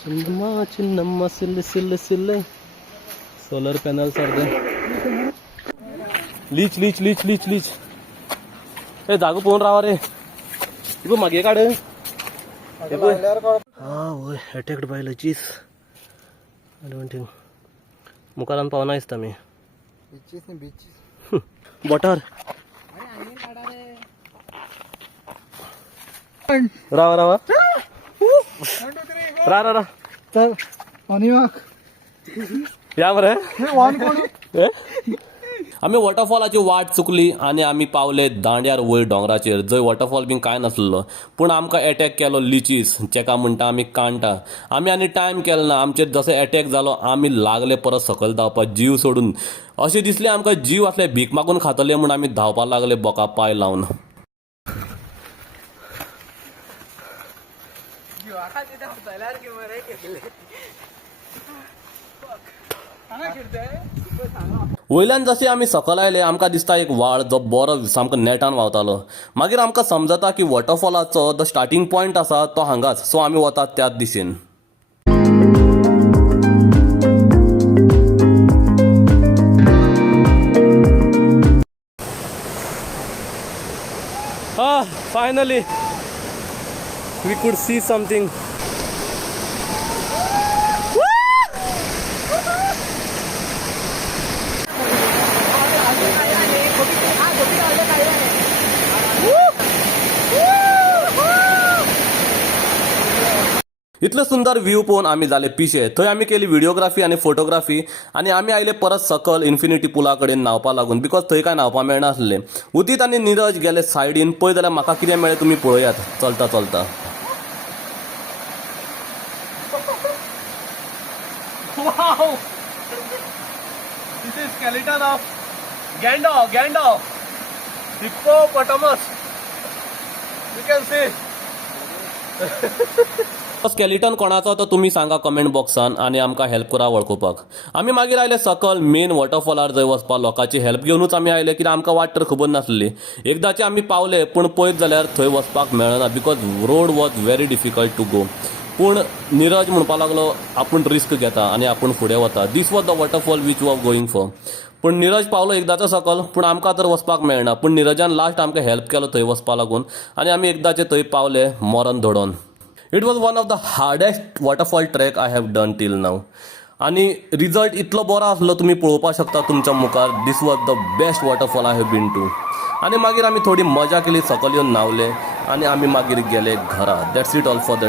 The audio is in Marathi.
चिन्नम्मा चिन्नम्मा सिल्ल सिल्ल सिल्ल सोलर पॅनल सारखे लीच लीच लीच लीच लीच हे जागो पोवन रावा रे इगो मागे काढ हा वय अटॅक्ड बाय लचीस म्हणते मुखारान पावना दिसता मी बटर रावा रावा रा रा रा चल पाणी वाक या बरं वान कोण आम्ही वॉटरफॉलाची वाट चुकली आणि आम्ही पावले दांड्यार वयर डोंगराचेर जंय वॉटरफॉल बीन कांय नासलो पूण आमकां अटॅक केलो लिचीस जेका म्हणटा आमी कांटा आमी आनी टायम केलो ना आमचेर जसो अटॅक जालो आमी लागले परत सकयल धांवपाक जीव सोडून अशें दिसलें आमकां जीव आसले भीक मागून खातले म्हूण आमी धांवपाक लागले बोका पांय लावन वयल्यान जशें आमी सकयल आयले आमकां दिसता एक व्हाळ जो बरो सामको नेटान व्हांवतालो मागीर आमकां समजता की वॉटरफॉलाचो जो स्टार्टींग पॉयंट आसा तो हांगाच सो आमी वतात त्याच दिशेन finally we could see something इतले सुंदर व्ह्यू पळोवन आमी जाले पिशे थंय आमी केली व्हिडिओग्राफी आनी फोटोग्राफी आनी आमी आयले परत सकल इन्फिनिटी पुला कडेन न्हांवपा लागून बिकॉज थंय काय न्हांवपा मेळनासलें उदीत आनी निरज गेले सायडीन पळय जाल्यार म्हाका कितें मेळ्ळें तुमी पळयात चलता चलता Wow! This is skeleton of Gandalf, hippopotamus. You can see. Skeleton कोणाचो तो तुमी सांगा कमेंट बॉक्सान आनी आमकां हेल्प करा वळखुपाक आमी मागीर आयले सकल मेन वॉटरफॉलार जंय वचपाक लोकांची हेल्प घेवनूच आमी आयले कित्याक आमकां वाट तर खबर नासली एकदांचे आमी पावले पूण पळयत जाल्यार थंय वचपाक मेळना because road was very difficult to go पूण निरज म्हणपाक लागलो आपूण रिस्क घेता आनी आपूण फुडें वता this was the waterfall which was going for पूण निरज पावलो एकदांचो सकल पूण आमकां तर वचपाक मेळना पूण निरजान लास्ट आमकां हेल्प केलो थंय वचपा लागून आनी आमी एकदांचे थंय पावले मरण धडोन it was one of the hardest waterfall trek I have done till नाव आनी रिजल्ट इतलो बरो आसलो तुमी पळोवपाक शकता तुमच्या मुखार this was the best waterfall I have been to आनी मागीर आमी थोडी मजा केली सकयल येवन न्हांवले आनी आमी मागीर गेले घरा that's it all for the